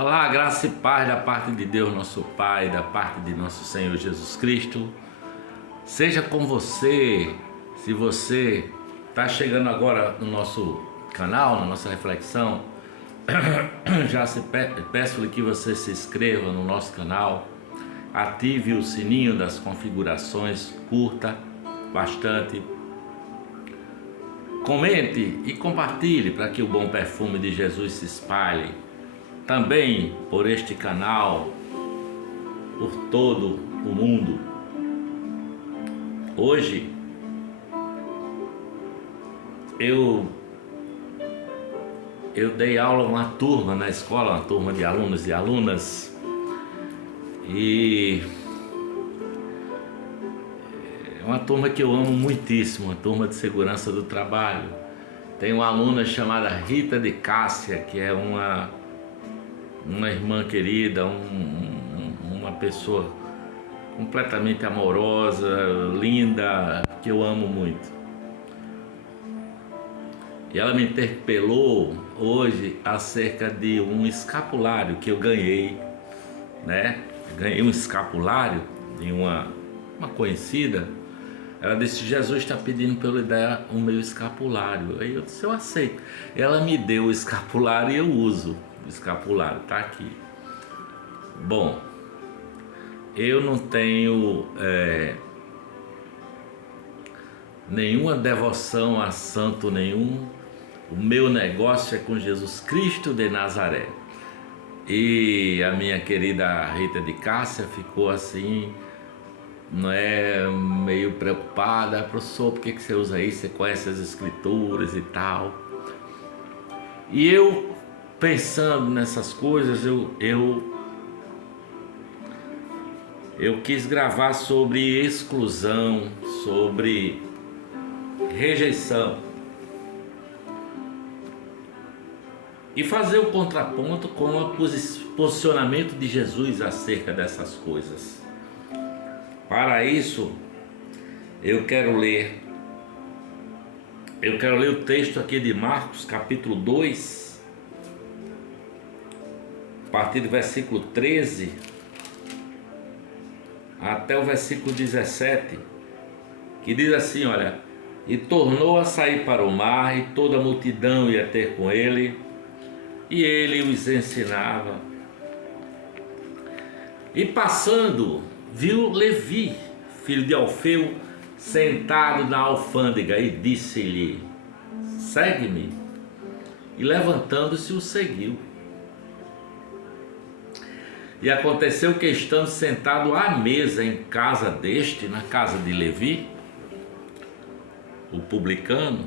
Olá, graça e paz da parte de Deus, nosso Pai, da parte de nosso Senhor Jesus Cristo. Seja com você, se você está chegando agora no nosso canal, na nossa reflexão, já peço-lhe que você se inscreva no nosso canal, ative o sininho das configurações, curta bastante, comente e compartilhe para que o bom perfume de Jesus se espalhe também por este canal, por todo o mundo. Hoje eu dei aula a uma turma na escola, uma turma de alunos e alunas, e é uma turma que eu amo muitíssimo, uma turma de segurança do trabalho. Tem uma aluna chamada Rita de Cássia, que é uma irmã querida, uma pessoa completamente amorosa, linda, que eu amo muito. E ela me interpelou hoje acerca de um escapulário que eu ganhei, né? Ganhei um escapulário de uma conhecida. Ela disse: Jesus está pedindo para eu dar o meu escapulário. Aí eu disse: eu aceito. Ela me deu o escapulário e eu uso o escapulário, tá aqui. Bom, eu não tenho nenhuma devoção a santo nenhum. O meu negócio é com Jesus Cristo de Nazaré. E a minha querida Rita de Cássia ficou assim, não é, meio preocupada. Professor, por que você usa isso? Você conhece as escrituras e tal. E eu, pensando nessas coisas, eu quis gravar sobre exclusão, sobre rejeição, e fazer o contraponto com o posicionamento de Jesus acerca dessas coisas. Para isso, eu quero ler o texto aqui de Marcos, capítulo 2, a partir do versículo 13 até o versículo 17, que diz assim: olha, e tornou a sair para o mar, e toda a multidão ia ter com ele, e ele os ensinava. E passando, viu Levi, filho de Alfeu, sentado na alfândega, e disse-lhe: segue-me. E levantando-se o seguiu. E aconteceu que, estando sentado à mesa em casa deste, na casa de Levi, o publicano,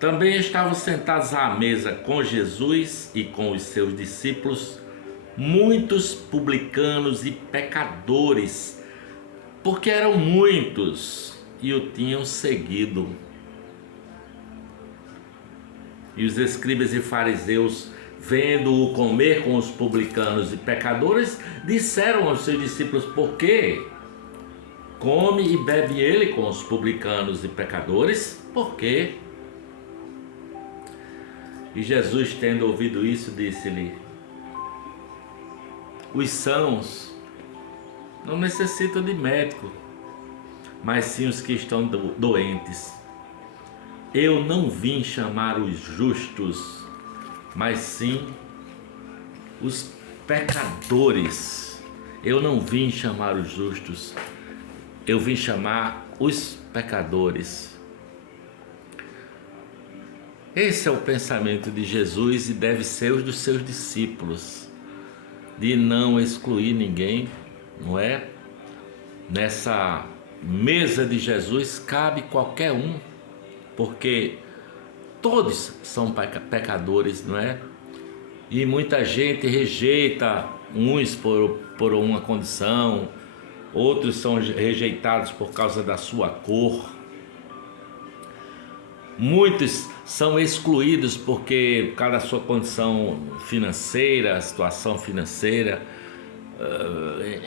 também estavam sentados à mesa com Jesus e com os seus discípulos muitos publicanos e pecadores, porque eram muitos e o tinham seguido. E os escribas e fariseus, vendo-o comer com os publicanos e pecadores, disseram aos seus discípulos: por quê come e bebe ele com os publicanos e pecadores? Por quê? E Jesus, tendo ouvido isso, disse-lhe: os sãos não necessitam de médico, mas sim os que estão doentes. Eu não vim chamar os justos, mas sim os pecadores. Eu não vim chamar os justos, eu vim chamar os pecadores. Esse é o pensamento de Jesus e deve ser o dos seus discípulos, de não excluir ninguém, não é? Nessa mesa de Jesus cabe qualquer um, porque todos são pecadores, não é? E muita gente rejeita uns por uma condição, outros são rejeitados por causa da sua cor. Muitos são excluídos por causa da sua condição financeira, situação financeira.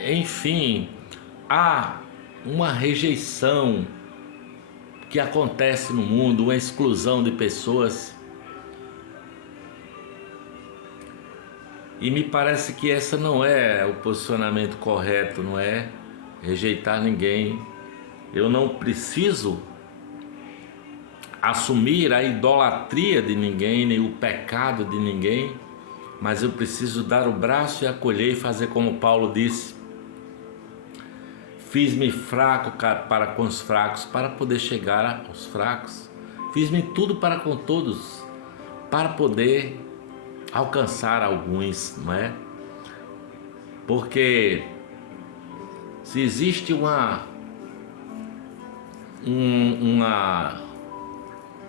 Enfim, há uma rejeição que acontece no mundo, uma exclusão de pessoas. E me parece que essa não é o posicionamento correto, não é rejeitar ninguém. Eu não preciso assumir a idolatria de ninguém, nem o pecado de ninguém, mas eu preciso dar o braço e acolher e fazer como Paulo disse: fiz-me fraco para com os fracos, para poder chegar aos fracos. Fiz-me tudo para com todos, para poder alcançar alguns, não é? Porque se existe uma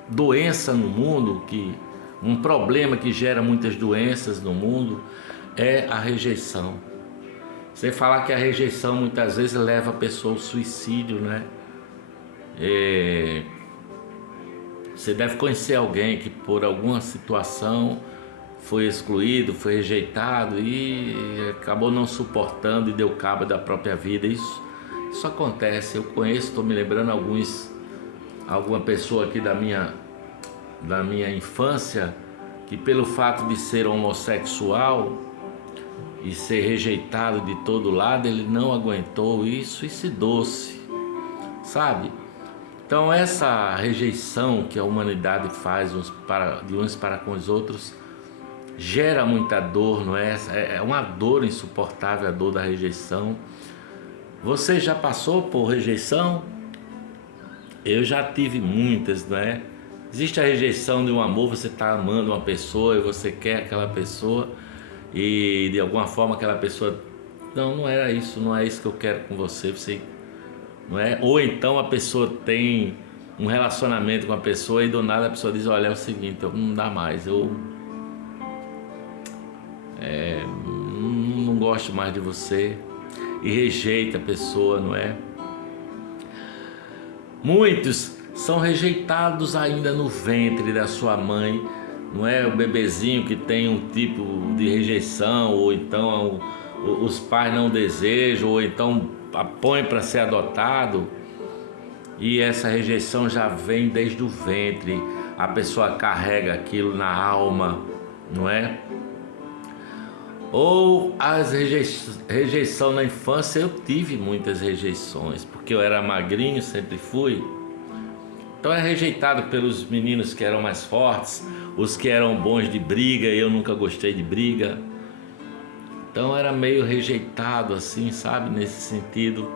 doença no mundo, um problema que gera muitas doenças no mundo, é a rejeição. Você falar que a rejeição muitas vezes leva a pessoa ao suicídio, né? Você deve conhecer alguém que por alguma situação foi excluído, foi rejeitado e acabou não suportando e deu cabo da própria vida. Isso acontece. Eu conheço, estou me lembrando alguma pessoa aqui da minha infância que pelo fato de ser homossexual e ser rejeitado de todo lado, ele não aguentou e suicidou-se, sabe? Então essa rejeição que a humanidade faz de uns para com os outros gera muita dor, não é? É uma dor insuportável, a dor da rejeição. Você já passou por rejeição? Eu já tive muitas, não é? Existe a rejeição de um amor, você está amando uma pessoa e você quer aquela pessoa e de alguma forma aquela pessoa, não era isso, não é isso que eu quero com você, não é? Ou então a pessoa tem um relacionamento com a pessoa e do nada a pessoa diz: olha, é o seguinte, não dá mais, eu não gosto mais de você, e rejeita a pessoa, não é? Muitos são rejeitados ainda no ventre da sua mãe, não é? O bebezinho que tem um tipo de rejeição, ou então os pais não desejam, ou então põe para ser adotado, e essa rejeição já vem desde o ventre, a pessoa carrega aquilo na alma, não é? Ou as rejeição na infância. Eu tive muitas rejeições, porque eu era magrinho, sempre fui. Então é rejeitado pelos meninos que eram mais fortes, os que eram bons de briga, eu nunca gostei de briga. Então era meio rejeitado assim, sabe, nesse sentido.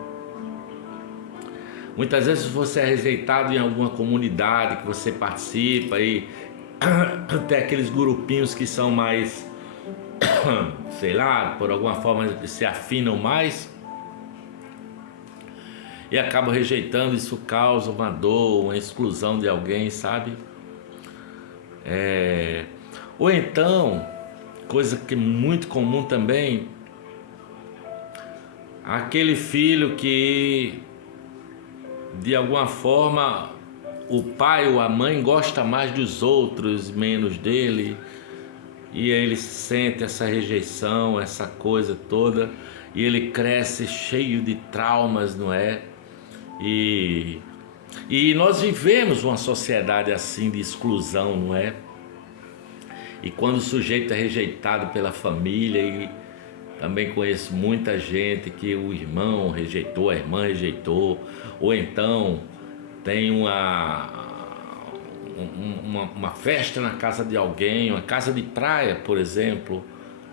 Muitas vezes você é rejeitado em alguma comunidade que você participa e tem aqueles grupinhos que são mais, sei lá, por alguma forma se afinam mais e acabam rejeitando. Isso causa uma dor, uma exclusão de alguém, sabe? Ou então, coisa que é muito comum também, aquele filho que de alguma forma o pai ou a mãe gosta mais dos outros, menos dele, e aí ele sente essa rejeição, essa coisa toda, e ele cresce cheio de traumas, não é? E nós vivemos uma sociedade assim de exclusão, não é? E quando o sujeito é rejeitado pela família, e também conheço muita gente que o irmão rejeitou, a irmã rejeitou, ou então tem uma festa na casa de alguém, uma casa de praia, por exemplo,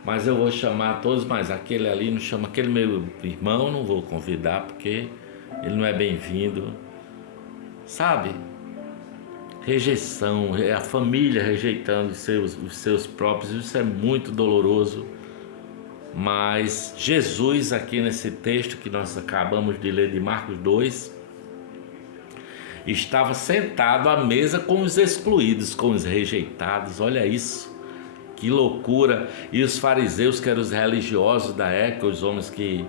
mas eu vou chamar todos, mas aquele ali não chama, aquele meu irmão não vou convidar porque ele não é bem-vindo, sabe? Rejeição, a família rejeitando os seus próprios, isso é muito doloroso. Mas Jesus, aqui nesse texto que nós acabamos de ler de Marcos 2, estava sentado à mesa com os excluídos, com os rejeitados. Olha isso, que loucura! E os fariseus, que eram os religiosos da época, os homens que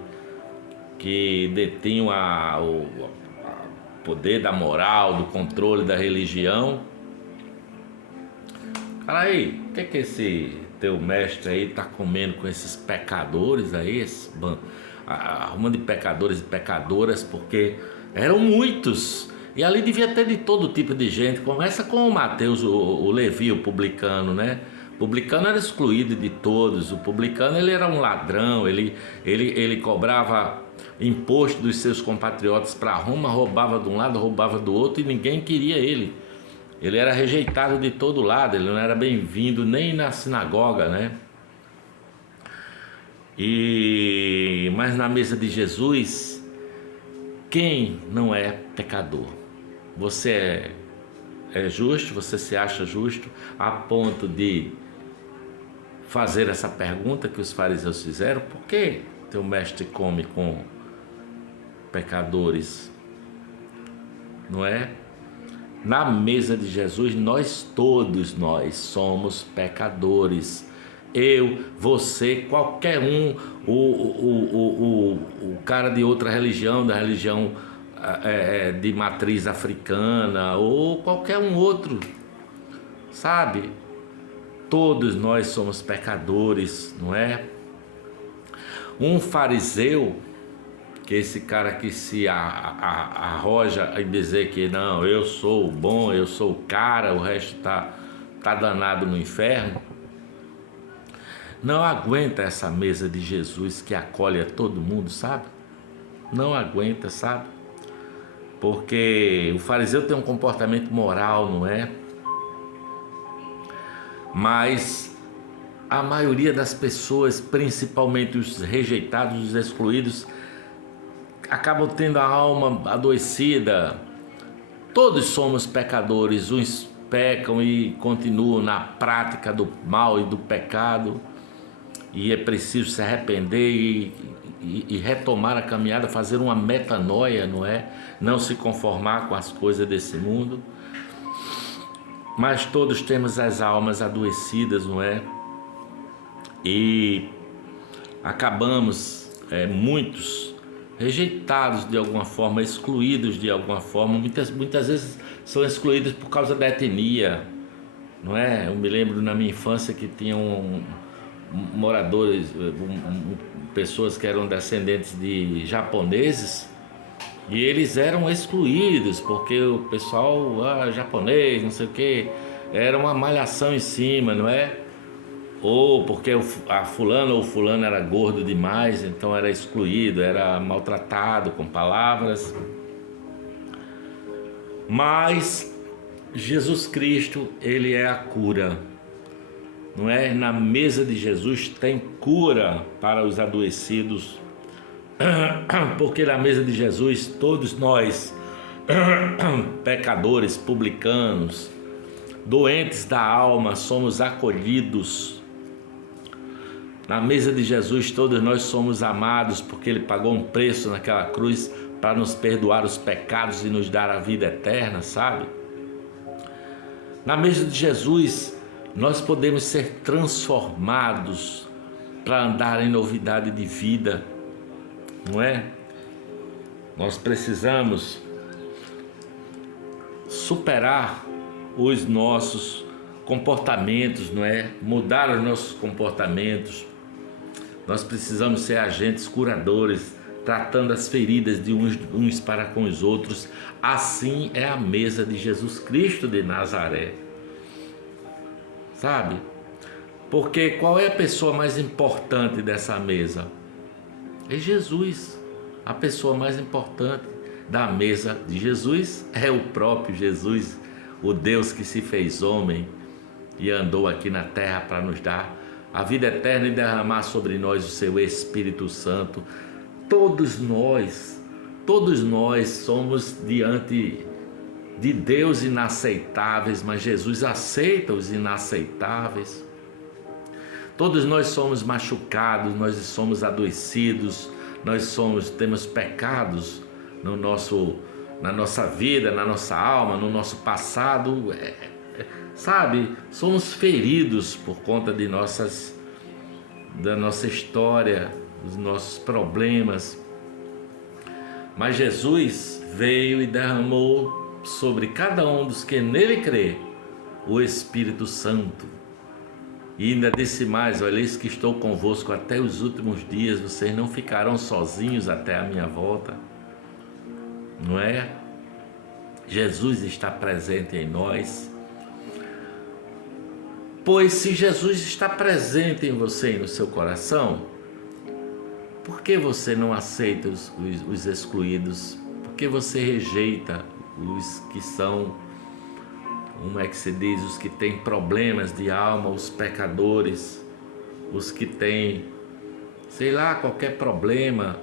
detinham o poder da moral, do controle da religião. Cara, aí, o que esse teu mestre aí tá comendo com esses pecadores aí, arrumando de pecadores e pecadoras, porque eram muitos, e ali devia ter de todo tipo de gente. Começa com o Mateus, o Levi, o publicano, né? publicano era excluído de todos. O publicano, ele era um ladrão, ele cobrava imposto dos seus compatriotas para Roma, roubava de um lado, roubava do outro, e ninguém queria ele. Ele era rejeitado de todo lado, ele não era bem-vindo nem na sinagoga, né? Mas na mesa de Jesus, quem não é pecador? Você é justo, você se acha justo a ponto de fazer essa pergunta que os fariseus fizeram: por que teu mestre come com pecadores? Não é? Na mesa de Jesus, todos nós somos pecadores. Eu, você, qualquer um, o cara de outra religião, da religião de matriz africana, ou qualquer um outro, sabe? Todos nós somos pecadores, não é? Um fariseu, que é esse cara que se arroja em dizer que não, eu sou o bom, eu sou o cara, o resto tá danado no inferno, não aguenta essa mesa de Jesus que acolhe a todo mundo, sabe? Não aguenta, sabe? Porque o fariseu tem um comportamento moral, não é? Mas a maioria das pessoas, principalmente os rejeitados, os excluídos, acabam tendo a alma adoecida. Todos somos pecadores, uns pecam e continuam na prática do mal e do pecado, e é preciso se arrepender e retomar a caminhada, fazer uma metanoia, não é? Não se conformar com as coisas desse mundo. Mas todos temos as almas adoecidas, não é? E acabamos, muitos, rejeitados de alguma forma, excluídos de alguma forma. Muitas vezes são excluídos por causa da etnia, não é? Eu me lembro na minha infância que tinham moradores, pessoas que eram descendentes de japoneses, e eles eram excluídos porque o pessoal japonês, não sei o que, era uma malhação em cima, não é? Ou porque a fulana ou fulano era gordo demais, então era excluído, era maltratado com palavras. Mas Jesus Cristo, ele é a cura, não é? Na mesa de Jesus tem cura para os adoecidos, porque na mesa de Jesus todos nós, pecadores, publicanos, doentes da alma, somos acolhidos. Na mesa de Jesus todos nós somos amados, porque Ele pagou um preço naquela cruz para nos perdoar os pecados e nos dar a vida eterna, sabe? Na mesa de Jesus nós podemos ser transformados para andar em novidade de vida, não é? Nós precisamos superar os nossos comportamentos, não é? Mudar os nossos comportamentos. Nós precisamos ser agentes curadores, tratando as feridas de uns para com os outros. Assim é a mesa de Jesus Cristo de Nazaré, sabe? Porque qual é a pessoa mais importante dessa mesa? É Jesus. A pessoa mais importante da mesa de Jesus é o próprio Jesus, o Deus que se fez homem e andou aqui na terra para nos dar a vida eterna e derramar sobre nós o seu Espírito Santo. Todos nós somos diante de Deus inaceitáveis, mas Jesus aceita os inaceitáveis. Todos nós somos machucados, nós somos adoecidos, temos pecados na nossa vida, na nossa alma, no nosso passado, sabe? Somos feridos por conta da nossa história, dos nossos problemas. Mas Jesus veio e derramou sobre cada um dos que nele crê o Espírito Santo. E ainda disse mais: olha, eis que estou convosco até os últimos dias, vocês não ficarão sozinhos até a minha volta. Não é? Jesus está presente em nós. Pois se Jesus está presente em você e no seu coração, por que você não aceita os excluídos? Por que você rejeita os que são, como é que se diz, os que têm problemas de alma, os pecadores, os que têm, sei lá, qualquer problema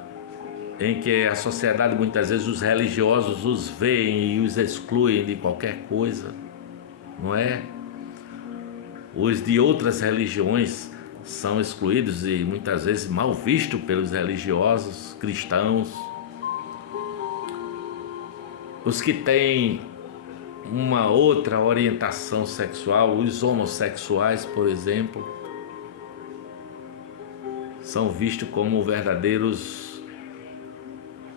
em que a sociedade, muitas vezes os religiosos os veem e os excluem de qualquer coisa, não é? Os de outras religiões são excluídos e muitas vezes mal vistos pelos religiosos cristãos. Os que têm uma outra orientação sexual, os homossexuais, por exemplo, são vistos como verdadeiros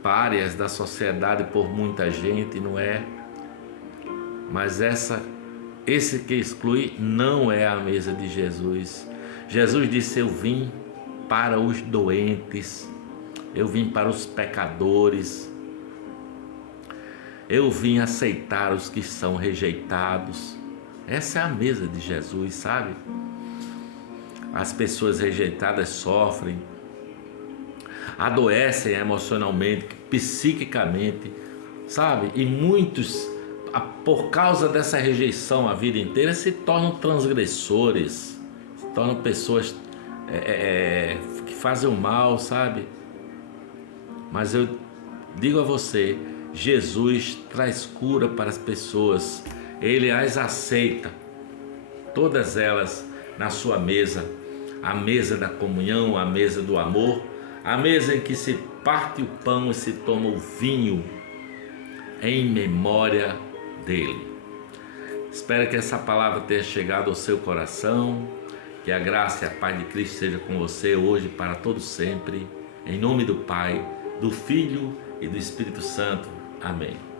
párias da sociedade por muita gente, não é? Mas esse que exclui não é a mesa de Jesus. Jesus disse: eu vim para os doentes, eu vim para os pecadores, eu vim aceitar os que são rejeitados. Essa é a mesa de Jesus, sabe? As pessoas rejeitadas sofrem, adoecem emocionalmente, psiquicamente, sabe? E muitos, por causa dessa rejeição a vida inteira, se tornam transgressores, se tornam pessoas que fazem o mal, sabe? Mas eu digo a você, Jesus traz cura para as pessoas, Ele as aceita, todas elas na sua mesa, a mesa da comunhão, a mesa do amor, a mesa em que se parte o pão e se toma o vinho em memória dele. Espero que essa palavra tenha chegado ao seu coração, que a graça e a paz de Cristo seja com você hoje e para todo sempre, em nome do Pai, do Filho e do Espírito Santo. Amém.